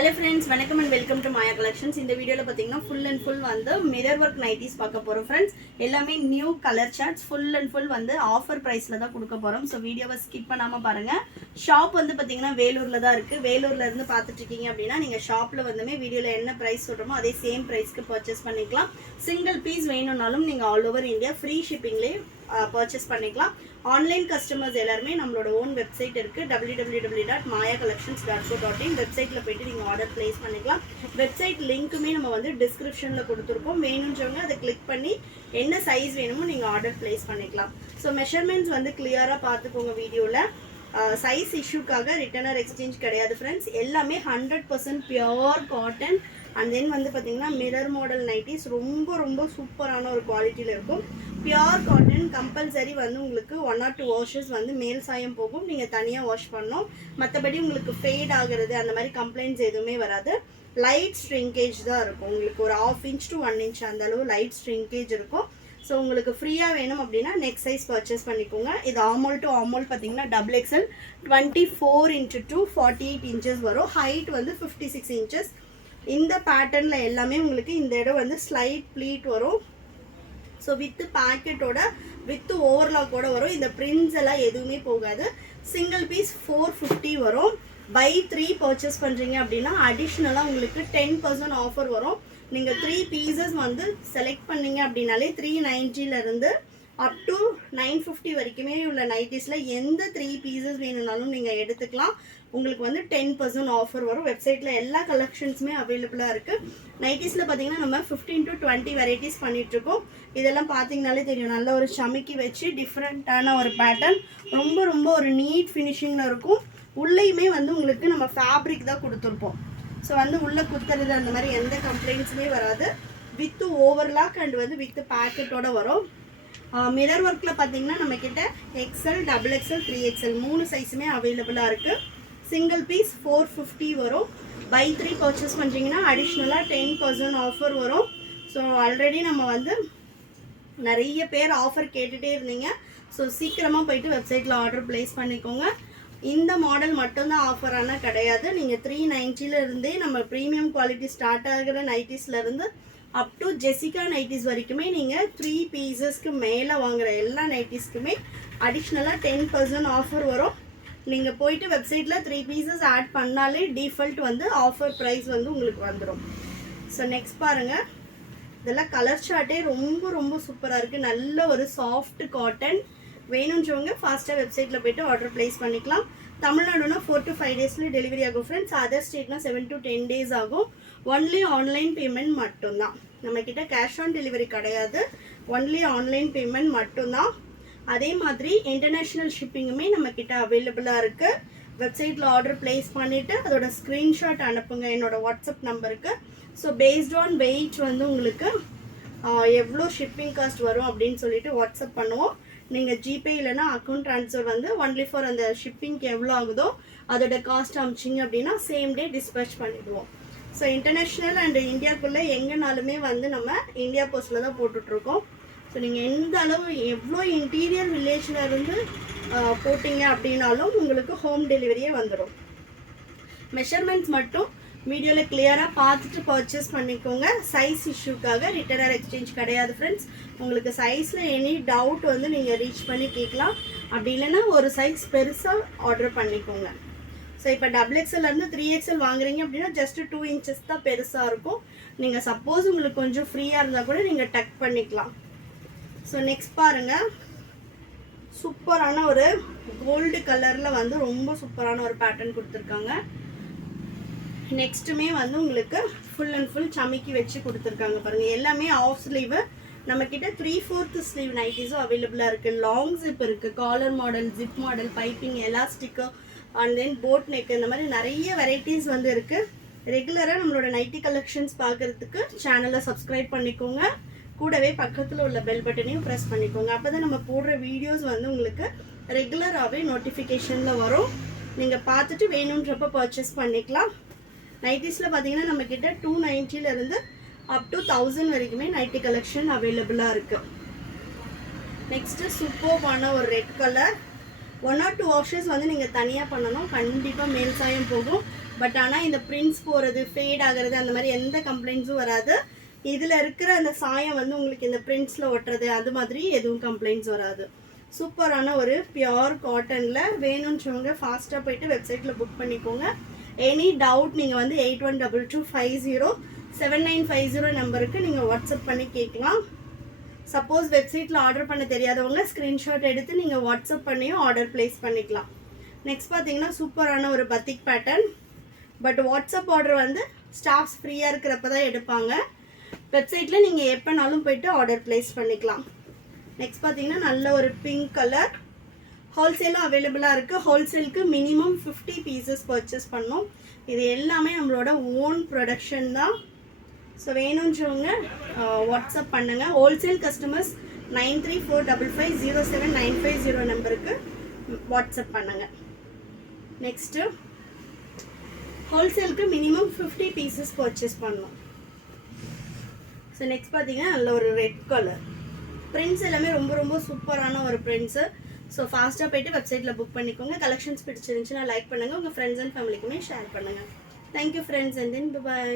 Hello friends, welcome and welcome to Maya Collections. In the video la pathina full and full vandu mirror work nighties paaka porom friends. Ellame new color charts full and full vandu offer price la da kudukka porom. So video va skip பண்ணாம பாருங்க. Shop வந்து பாத்தீங்கன்னா வேலூர்ல தான் இருக்கு. வேலூர்ல இருந்து பார்த்துட்டு இருக்கீங்க அப்படினா நீங்க ஷாப்ல வந்துமே வீடியோல என்ன பிரைஸ் சொல்றோமோ அதே சேம் பிரைஸ்க்கு பர்ச்சேஸ் பண்ணிக்கலாம். சிங்கிள் பீஸ் வேணும்னாலும் நீங்க ஆல் ஓவர் இந்தியா ஃப்ரீ ஷிப்பிங்லயே பர்ச்சேஸ் பண்ணிக்கலாம். ஆன்லைன் கஸ்டமர்ஸ் எல்லாரும் நம்மளோட ஓன் வெப்சைட் இருக்கு www.mayacollections.co.in வெப்சைட்ல போய்ட்டு நீங்க ஆர்டர் பிளேஸ் பண்ணிக்கலாம். வெப்சைட் லிங்க்குமே நம்ம வந்து டிஸ்கிரிப்ஷன்ல கொடுத்திருக்கோம். வேணும்ன்றவங்க அதை கிளிக் பண்ணி என்ன சைஸ் வேணுமோ நீங்க ஆர்டர் பிளேஸ் பண்ணிக்கலாம். ஸோ மெஷர்மெண்ட்ஸ் வந்து கிளியரா பார்த்துக்கோங்க வீடியோல. சைஸ் இஷ்யூக்காக ரிட்டர்ன் ஆர் எக்ஸ்சேஞ்ச் கிடையாது ஃப்ரெண்ட்ஸ். எல்லாமே 100% பியோர் காட்டன். அண்ட் தென் வந்து பார்த்தீங்கன்னா மிரர் மாடல் நைட்டிஸ் ரொம்ப சூப்பரான ஒரு குவாலிட்டியில் இருக்கும். பியோர் காட்டன் கம்பல்சரி வந்து உங்களுக்கு 1 or 2 வாஷஸ் வந்து மேல் சாயம் போகும். நீங்கள் தனியாக வாஷ் பண்ணணும். மற்றபடி உங்களுக்கு ஃபேட் ஆகிறது அந்த மாதிரி கம்ப்ளைண்ட்ஸ் எதுவுமே வராது. லைட் ஸ்ட்ரிங்கேஜ் தான் இருக்கும். உங்களுக்கு ஒரு 1/2 inch to 1 inch அந்த அளவு லைட் ஸ்ட்ரிங்கேஜ் இருக்கும். ஸோ உங்களுக்கு ஃப்ரீயாக வேணும் அப்படின்னா நெக்ஸ்ட் சைஸ் பர்ச்சேஸ் பண்ணிக்கோங்க. இது ஆமோல் டு ஆமோல் பார்த்தீங்கன்னா XXL 24 into 2 48 inches வரும். ஹைட் வந்து 56 inches. இந்த பேட்டர்னில் எல்லாமே உங்களுக்கு இந்த இடம் வந்து ஸ்லைட் ப்ளீட் வரும். ஸோ வித்து பேக்கெட்டோட வித்து ஓவர்லாக்கோட வரும். இந்த பிரிண்ட்ஸ் எல்லாம் எதுவுமே போகாது. சிங்கிள் பீஸ் 450 வரும். பை 3 பர்ச்சேஸ் பண்ணுறீங்க அப்படின்னா அடிஷ்னலாக உங்களுக்கு 10% ஆஃபர் வரும். நீங்கள் 3 பீசஸ் வந்து செலக்ட் பண்ணீங்க அப்படின்னாலே 390 அப் டு 950 வரைக்குமே உள்ள நைட்டிஸில் எந்த 3 பீசஸ் வேணும்னாலும் நீங்கள் எடுத்துக்கலாம். உங்களுக்கு வந்து 10% ஆஃபர் வரும். வெப்சைட்டில் எல்லா கலெக்ஷன்ஸுமே அவைலபிளாக இருக்குது. நைட்டிஸில் பார்த்தீங்கன்னா நம்ம 15 to 20 வெரைட்டிஸ் பண்ணிகிட்ருக்கோம். இதெல்லாம் பார்த்தீங்கனாலே தெரியும். நல்ல ஒரு சமைக்கி வச்சு டிஃப்ரெண்ட்டான ஒரு பேட்டர்ன். ரொம்ப ஒரு நீட் ஃபினிஷிங்கில் இருக்கும். உள்ளேயுமே வந்து உங்களுக்கு நம்ம ஃபேப்ரிக் தான் கொடுத்துருப்போம். ஸோ வந்து உள்ளே குத்துறது அந்த மாதிரி எந்த கம்ப்ளைண்ட்ஸுமே வராது. வித்து ஓவர்லாக் அண்ட் வந்து வித்து பேக்கெட்டோட வரும். மிரர் ஒர்க்கில் பார்த்தீங்கன்னா நம்மக்கிட்ட XL, XXL, 3XL 3 சைஸுமே அவைலபிளாக இருக்குது. சிங்கிள் பீஸ் 450 வரும். பை 3 பர்ச்சேஸ் பண்ணுறீங்கன்னா அடிஷ்னலாக 10% ஆஃபர் வரும். ஸோ ஆல்ரெடி நம்ம வந்து நிறைய பேர் ஆஃபர் கேட்டுகிட்டே இருந்தீங்க. ஸோ சீக்கிரமாக போயிட்டு வெப்சைட்டில் ஆர்டர் ப்ளேஸ் பண்ணிக்கோங்க. இந்த மாடல் மட்டும்தான் ஆஃபரான கிடையாது. நீங்கள் 390 இருந்தே நம்ம ப்ரீமியம் குவாலிட்டி ஸ்டார்ட் ஆகிற நைட்டிஸ்லேருந்து அப் டு ஜெசிகா நைட்டிஸ் வரைக்குமே நீங்கள் 3 பீசஸ்க்கு மேலே வாங்குகிற எல்லா நைட்டிஸ்க்குமே அடிஷ்னலாக 10% ஆஃபர் வரும். நீங்கள் போயிட்டு வெப்சைட்டில் 3 பீசஸ் ஆட் பண்ணாலே டிஃபால்ட் வந்து ஆஃபர் ப்ரைஸ் வந்து உங்களுக்கு வந்துடும். ஸோ நெக்ஸ்ட் பாருங்கள். இதெல்லாம் கலர் சார்ட்டே ரொம்ப சூப்பராக இருக்குது. நல்ல ஒரு சாஃப்ட் காட்டன். வேணுன்றவங்க ஃபாஸ்ட்டாக வெப்சைட்டில் போய்ட்டு ஆர்டர் ப்ளேஸ் பண்ணிக்கலாம். தமிழ்நாடுனா 4 to 5 டேஸில் டெலிவரி ஆகும் ஃப்ரெண்ட்ஸ். அதர் ஸ்டேட்னா 7 to 10 days ஆகும். ஒன்லி ஆன்லைன் பேமெண்ட் மட்டும்தான். நம்மக்கிட்ட கேஷ் ஆன் டெலிவரி கிடையாது. ஒன்லி ஆன்லைன் பேமெண்ட் மட்டும்தான். அதே மாதிரி இன்டர்நேஷ்னல் ஷிப்பிங்குமே நம்மக்கிட்ட அவைலபிளாக இருக்குது. வெப்சைட்டில் ஆர்டர் ப்ளேஸ் பண்ணிவிட்டு அதோட ஸ்க்ரீன்ஷாட் அனுப்புங்க என்னோடய வாட்ஸ்அப் நம்பருக்கு. ஸோ பேஸ்ட் ஆன் வெயிட் வந்து உங்களுக்கு எவ்வளோ ஷிப்பிங் காஸ்ட் வரும் அப்படின்னு சொல்லிட்டு வாட்ஸ்அப் பண்ணுவோம். நீங்கள் ஜிபே இல்லைனா அக்கௌண்ட் ட்ரான்ஸ்ஃபர் வந்து ஒன்லி ஃபார் அந்த ஷிப்பிங்க்கு எவ்வளோ ஆகுதோ அதோட காஸ்ட் அமிச்சிங்க அப்படின்னா சேம் டே டிஸ்பேச் பண்ணிவிடுவோம். ஸோ இன்டர்நேஷ்னல் அண்ட் இந்தியாவுக்குள்ளே எங்கேனாலுமே வந்து நம்ம இந்தியா போஸ்ட்டில் தான் போட்டுட்ருக்கோம். ஸோ நீங்கள் எந்த அளவு எவ்வளோ இன்டீரியர் வில்லேஜில் இருந்து போட்டிங்க அப்படின்னாலும் உங்களுக்கு ஹோம் டெலிவரியே வந்துடும். மெஷர்மெண்ட்ஸ் மட்டும் வீடியோவில் கிளியராக பார்த்துட்டு பர்ச்சேஸ் பண்ணிக்கோங்க. சைஸ் இஷ்யூக்காக ரிட்டர்ன் ஆர் எக்ஸ்சேஞ்ச் கிடையாது ஃப்ரெண்ட்ஸ். உங்களுக்கு சைஸில் எனி டவுட் வந்து நீங்கள் ரீச் பண்ணி கேட்கலாம். அப்படி இல்லைன்னா ஒரு சைஸ் பெருசாக ஆர்டர் பண்ணிக்கோங்க. ஸோ இப்போ XXLலேருந்து 3XL வாங்குறீங்க அப்படின்னா ஜஸ்ட் 2 inches தான் பெருசாக இருக்கும். நீங்கள் சப்போஸ் உங்களுக்கு கொஞ்சம் ஃப்ரீயாக இருந்தால் கூட நீங்கள் டக் பண்ணிக்கலாம். ஸோ நெக்ஸ்ட் பாருங்கள். சூப்பரான ஒரு கோல்டு கலரில் வந்து ரொம்ப சூப்பரான ஒரு பேட்டர்ன் கொடுத்துருக்காங்க. நெக்ஸ்ட்டுமே வந்து உங்களுக்கு ஃபுல் அண்ட் ஃபுல் சமைக்கி வச்சு கொடுத்துருக்காங்க பாருங்கள். எல்லாமே ஆஃப் ஸ்லீவு. நம்மக்கிட்ட 3/4 ஸ்லீவ் நைட்டிஸும் அவைலபிளாக இருக்குது. லாங் ஜிப் இருக்குது. Collar model, zip model, piping, elastic and then boat neck இந்த மாதிரி நிறைய வெரைட்டிஸ் வந்து இருக்குது. ரெகுலராக நம்மளோட நைட்டி கலெக்ஷன்ஸ் பார்க்குறதுக்கு சேனலை சப்ஸ்கிரைப் பண்ணிக்கோங்க. கூடவே பக்கத்தில் உள்ள பெல் பட்டனையும் ப்ரெஸ் பண்ணிக்கோங்க. அப்போ தான் நம்ம போடுற வீடியோஸ் வந்து உங்களுக்கு ரெகுலராகவே நோட்டிஃபிகேஷனில் வரும். நீங்கள் பார்த்துட்டு வேணுன்றப்ப பர்ச்சேஸ் பண்ணிக்கலாம். நைட்டிஸில் பார்த்தீங்கன்னா நம்மக்கிட்ட 290 அப் டு 1000 வரைக்குமே நைட்டி கலெக்ஷன் அவைலபிளாக இருக்குது. நெக்ஸ்ட்டு சூப்பர்பான ஒரு ரெட் கலர். 1 or 2 வாஷஸ் வந்து நீங்கள் தனியாக பண்ணணும். கண்டிப்பாக மேல் சாயம் போகும். பட் ஆனால் இந்த பிரிண்ட்ஸ் போகிறது, ஃபேட் ஆகிறது அந்த மாதிரி எந்த கம்ப்ளைண்ட்ஸும் வராது. இதில் இருக்கிற அந்த சாயம் வந்து உங்களுக்கு இந்த பிரிண்ட்ஸில் ஒட்டுறது அது மாதிரி எதுவும் கம்ப்ளைண்ட்ஸ் வராது. சூப்பரான ஒரு பியோர் காட்டனில் வேணும்னு ஃபாஸ்ட்டாக போயிட்டு வெப்சைட்டில் புக் பண்ணிக்கோங்க. எனி டவுட் நீங்கள் வந்து 8122507950 நம்பருக்கு நீங்கள் வாட்ஸ்அப் பண்ணி கேட்கலாம். சப்போஸ் வெப்சைட்டில் ஆர்டர் பண்ண தெரியாதவங்க ஸ்க்ரீன்ஷாட் எடுத்து நீங்கள் வாட்ஸ்அப் பண்ணியும் ஆர்டர் ப்ளேஸ் பண்ணிக்கலாம். நெக்ஸ்ட் பார்த்தீங்கன்னா சூப்பரான ஒரு பத்திக் பேட்டர்ன். பட் வாட்ஸ்அப் ஆர்டர் வந்து ஸ்டாஃப்ஸ் ஃப்ரீயாக இருக்கிறப்ப தான் எடுப்பாங்க. வெப்சைட்டில் நீங்கள் எப்போனாலும் போய்ட்டு ஆர்டர் ப்ளேஸ் பண்ணிக்கலாம். நெக்ஸ்ட் பார்த்தீங்கன்னா நல்ல ஒரு பிங்க் கலர். ஹோல்சேலும் அவைலபிளாக இருக்குது. ஹோல்சேலுக்கு மினிமம் 50 பீசஸ் பர்ச்சேஸ் பண்ணோம். இது எல்லாமே நம்மளோட ஓன் ப்ரொடக்ஷன் தான். ஸோ வேணுன்றவங்க வாட்ஸ்அப் பண்ணுங்கள். ஹோல்சேல் கஸ்டமர்ஸ் 9345507950 நம்பருக்கு வாட்ஸ்அப் பண்ணுங்கள். நெக்ஸ்ட்டு ஹோல்சேலுக்கு மினிமம் 50 பீசஸ் பர்ச்சேஸ் பண்ணோம். ஸோ நெக்ஸ்ட் பார்த்தீங்கன்னா நல்ல ஒரு ரெட் கலர். பிரிண்ட்ஸ் எல்லாமே ரொம்ப ரொம்ப சூப்பரான ஒரு பிரிண்ட்ஸு. ஸோ ஃபாஸ்ட்டாக போய்ட்டு வெப்சைட்டில் புக் பண்ணிக்கோங்க. கலெக்ஷன்ஸ் பிடிச்சிருந்துச்சுன்னா லைக் பண்ணுங்கள். உங்கள் ஃப்ரெண்ட்ஸ் அண்ட் ஃபேமிலிக்குமே ஷேர் பண்ணுங்கள். Thank you friends, and then bye.